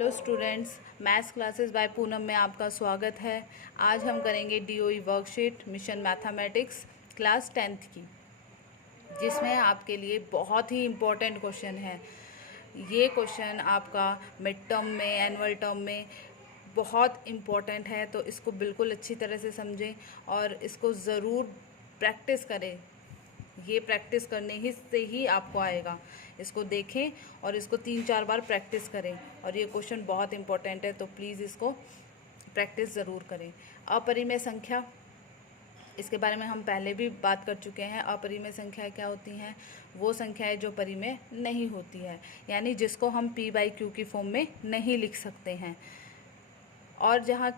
Hello students, maths classes bye Poonam में आपका स्वागत है। आज हम करेंगे DOE worksheet mission mathematics class 10th की, जिसमें आपके लिए बहुत ही इम्पोर्टेंट क्वेश्चन है। ये क्वेश्चन आपका मिड टर्म में, एनुअल टर्म में बहुत इम्पोर्टेंट है, तो इसको बिल्कुल अच्छी तरह से समझें और इसको ज़रूर प्रैक्टिस करें। ये प्रैक्टिस करने ही से ही आपको आएगा। इसको देखें और इसको 3-4 बार प्रैक्टिस करें, और ये क्वेश्चन बहुत इंपॉर्टेंट है, तो प्लीज़ इसको प्रैक्टिस ज़रूर करें। अपरिमेय संख्या, इसके बारे में हम पहले भी बात कर चुके हैं। अपरिमेय संख्याएं क्या होती हैं? वो संख्याएं जो परिमेय नहीं होती है, यानी जिसको हम p/q की फॉर्म में नहीं लिख सकते हैं। और जहाँ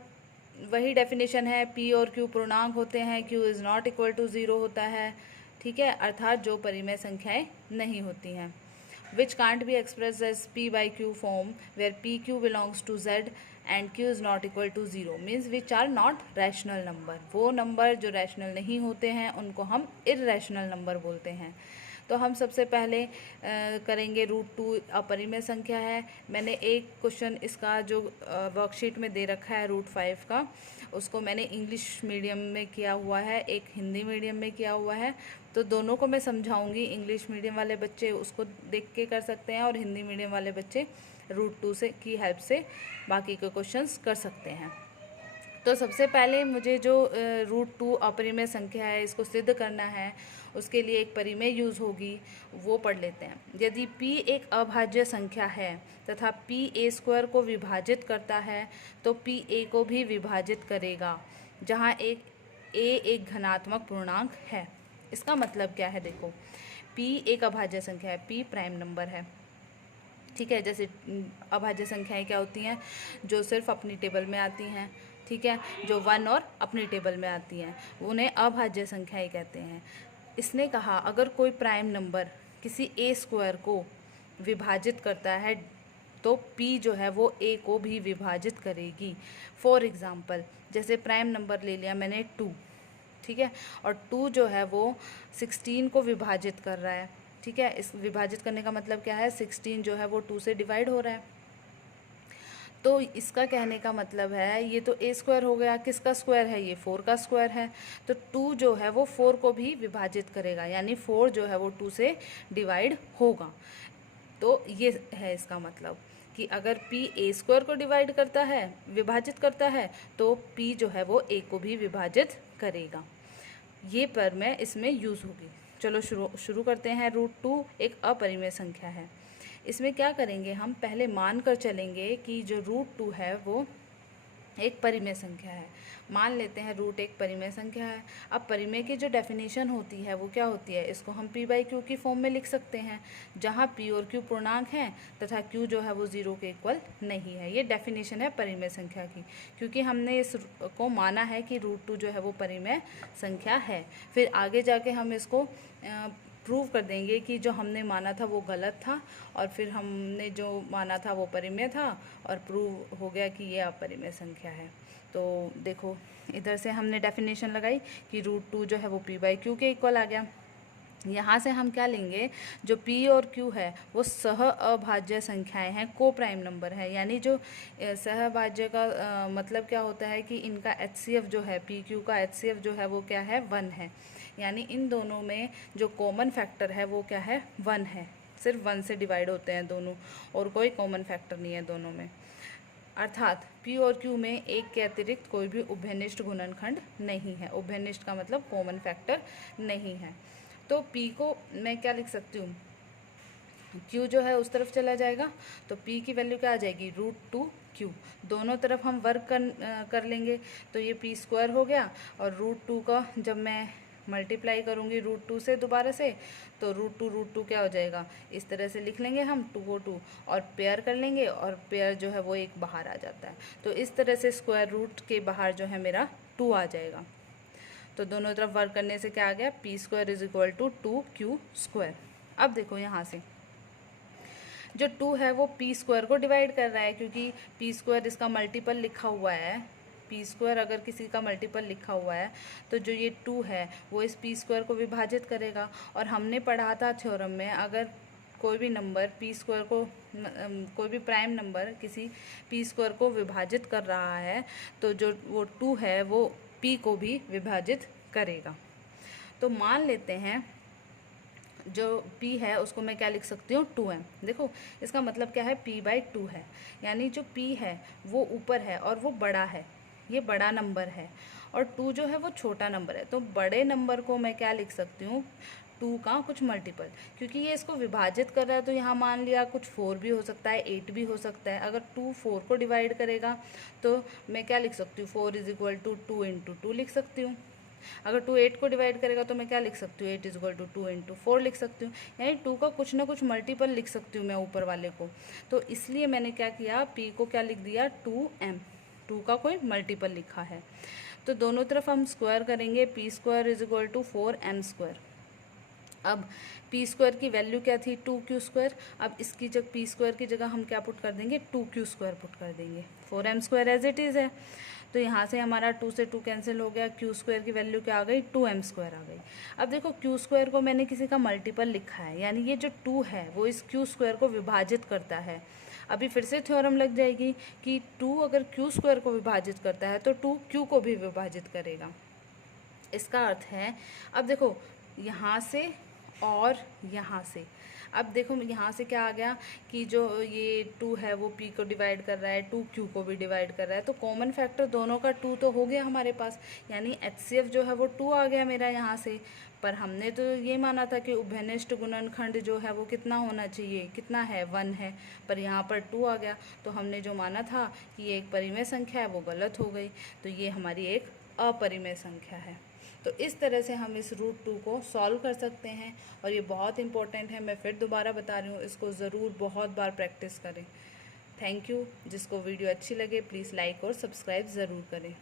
वही डेफिनेशन है, p और q पूर्णांक होते हैं, q is not equal to 0 होता है, ठीक है, अर्थात जो परिमेय संख्याएं नहीं होती हैं। Which can't be express as p/q form where pq belongs to z and q is not equal to 0 means which are not rational number. वो नंबर जो रैशनल नहीं होते हैं उनको हम इर्रेशनल नंबर बोलते हैं। तो हम सबसे पहले करेंगे √2 अपरिमेय संख्या है। मैंने एक क्वेश्चन इसका जो वर्कशीट में दे रखा है √5 का, उसको मैंने इंग्लिश मीडियम में किया हुआ है, एक हिंदी मीडियम में किया हुआ है। तो दोनों को मैं समझाऊंगी। इंग्लिश मीडियम वाले बच्चे उसको देख के कर सकते हैं और हिंदी मीडियम वाले बच्चे √2 से की हेल्प से बाकी के क्वेश्चंस कर सकते हैं। तो सबसे पहले मुझे जो √2 अपरिमेय संख्या है, इसको सिद्ध करना है, उसके लिए एक परिमेय यूज़ होगी, वो पढ़ लेते हैं। यदि p एक अभाज्य संख्या है तथा p a² को विभाजित करता है, तो p a को भी विभाजित करेगा, जहाँ एक घनात्मक पूर्णांक है। इसका मतलब क्या है? देखो, p एक अभाज्य संख्या है, p प्राइम नंबर है, ठीक है। जैसे अभाज्य संख्याएं क्या होती हैं? जो सिर्फ अपनी टेबल में आती हैं, ठीक है, जो 1 और अपनी टेबल में आती हैं, उन्हें अभाज्य संख्याएं कहते हैं। इसने कहा अगर कोई प्राइम नंबर किसी a² को विभाजित करता है, तो p जो है वो a को भी विभाजित करेगी। फॉर एग्ज़ाम्पल, जैसे प्राइम नंबर ले लिया मैंने 2, ठीक है, और 2 जो है वो 16 को विभाजित कर रहा है, ठीक है। इस विभाजित करने का मतलब क्या है? 16 जो है वो 2 से डिवाइड हो रहा है। तो इसका कहने का मतलब है, ये तो a² हो गया, किसका स्क्वायर है? ये 4 का स्क्वायर है। तो 2 जो है वो 4 को भी विभाजित करेगा, यानी 4 जो है वो 2 से डिवाइड होगा। तो ये है इसका मतलब कि अगर p a² को डिवाइड करता है, विभाजित करता है, तो p जो है वो a को भी विभाजित करेगा। ये परिमेय इसमें यूज़ होगी। चलो शुरू करते हैं। √2 एक अपरिमेय संख्या है। इसमें क्या करेंगे? हम पहले मान कर चलेंगे कि जो √2 है वो एक परिमेय संख्या है। मान लेते हैं रूट एक परिमेय संख्या है। अब परिमेय की जो डेफिनेशन होती है वो क्या होती है? इसको हम p/q की फॉर्म में लिख सकते हैं, जहाँ p और q पूर्णांक हैं तथा q जो है वो 0 के इक्वल नहीं है। ये डेफिनेशन है परिमेय संख्या की, क्योंकि हमने इस को माना है कि √2 जो है वो परिमेय संख्या है। फिर आगे जाके हम इसको प्रूव कर देंगे कि जो हमने माना था वो गलत था, और फिर हमने जो माना था वो परिमेय था, और प्रूव हो गया कि ये अपरिमेय संख्या है। तो देखो, इधर से हमने डेफिनेशन लगाई कि √2 जो है वो p/q के इक्वल आ गया। यहाँ से हम क्या लेंगे? जो p और q है वो सह अभाज्य संख्याएं हैं, को प्राइम नंबर है। यानी जो सहअभाज्य का मतलब क्या होता है कि इनका HCF जो है, p q का HCF जो है वो क्या है? 1 है। यानी इन दोनों में जो कॉमन फैक्टर है वो क्या है? 1 है। सिर्फ 1 से डिवाइड होते हैं दोनों, और कोई कॉमन फैक्टर नहीं है दोनों में। अर्थात p और q में एक के अतिरिक्त कोई भी उभयनिष्ठ गुणनखंड नहीं है। उभयनिष्ठ का मतलब कॉमन फैक्टर नहीं है। तो p को मैं क्या लिख सकती हूँ? q जो है उस तरफ चला जाएगा, तो p की वैल्यू क्या आ जाएगी? √2q। दोनों तरफ हम वर्क कर लेंगे, तो ये p² हो गया, और √2 का जब मैं मल्टीप्लाई करूँगी √2 से दोबारा से, तो √2 क्या हो जाएगा? इस तरह से लिख लेंगे हम 2 को 2, और पेयर कर लेंगे, और पेयर जो है वो एक बाहर आ जाता है। तो इस तरह से स्क्वायर रूट के बाहर जो है मेरा 2 आ जाएगा। तो दोनों तरफ वर्क करने से क्या आ गया? p² = 2q²। अब देखो, यहाँ से जो 2 है वो p² को डिवाइड कर रहा है, क्योंकि p² इसका मल्टीपल लिखा हुआ है। p² अगर किसी का मल्टीपल लिखा हुआ है, तो जो ये 2 है वो इस p² को विभाजित करेगा। और हमने पढ़ा था थ्योरम में, अगर कोई भी नंबर पी स्क्वायर को कोई भी प्राइम नंबर किसी पी स्क्वायर को विभाजित कर रहा है तो जो वो 2 है वो पी को भी विभाजित करेगा। तो मान लेते हैं जो p है उसको मैं क्या लिख सकती हूँ 2m। देखो इसका मतलब क्या है, p/2 है, यानी जो p है वो ऊपर है और वो बड़ा है, ये बड़ा नंबर है, और 2 जो है वो छोटा नंबर है। तो बड़े नंबर को मैं क्या लिख सकती हूँ 2 का कुछ मल्टीपल, क्योंकि ये इसको विभाजित कर रहा है तो यहाँ मान लिया कुछ 4 भी हो सकता है, 8 भी हो सकता है। अगर 2 4 को डिवाइड करेगा तो मैं क्या लिख सकती हूँ 4 = 2 × 2 लिख सकती हूँ। अगर 2 8 को डिवाइड करेगा तो मैं क्या लिख सकती हूँ 8 = 2 × 4 लिख सकती हूँ, यानी 2 का कुछ ना कुछ मल्टीपल लिख सकती हूँ मैं ऊपर वाले को। तो इसलिए मैंने क्या किया, p को क्या लिख दिया 2m, 2 का कोई मल्टीपल लिखा है। तो दोनों तरफ हम स्क्वायर करेंगे, p² = 4m²। अब p² की वैल्यू क्या थी 2q²। अब इसकी जब p² की जगह हम क्या पुट कर देंगे 2q² पुट कर देंगे, 4m² एज इट इज़ है। तो यहाँ से हमारा 2 से 2 कैंसिल हो गया, q² की वैल्यू क्या आ गई 2m² आ गई। अब देखो q² को मैंने किसी का मल्टीपल लिखा है, यानी ये जो 2 है वो इस q² को विभाजित करता है। अभी फिर से थ्योरम लग जाएगी कि 2 अगर q² को विभाजित करता है तो 2 q को भी विभाजित करेगा। इसका अर्थ है, अब देखो यहाँ से और यहाँ से, अब देखो यहाँ से क्या आ गया कि जो ये 2 है वो p को डिवाइड कर रहा है, 2 q को भी डिवाइड कर रहा है, तो कॉमन फैक्टर दोनों का 2 तो हो गया हमारे पास, यानी HCF जो है वो 2 आ गया मेरा यहाँ से। पर हमने तो ये माना था कि उभयनिष्ठ गुणनखंड जो है वो कितना होना चाहिए, कितना है 1 है, पर यहाँ पर 2 आ गया। तो हमने जो माना था कि ये एक परिमेय संख्या है वो गलत हो गई, तो ये हमारी एक अपरिमेय संख्या है। तो इस तरह से हम इस √2 को सॉल्व कर सकते हैं, और ये बहुत इंपॉर्टेंट है, मैं फिर दोबारा बता रही हूँ, इसको ज़रूर बहुत बार प्रैक्टिस करें। Thank you. जिसको वीडियो अच्छी लगे प्लीज़ लाइक और सब्सक्राइब ज़रूर करें।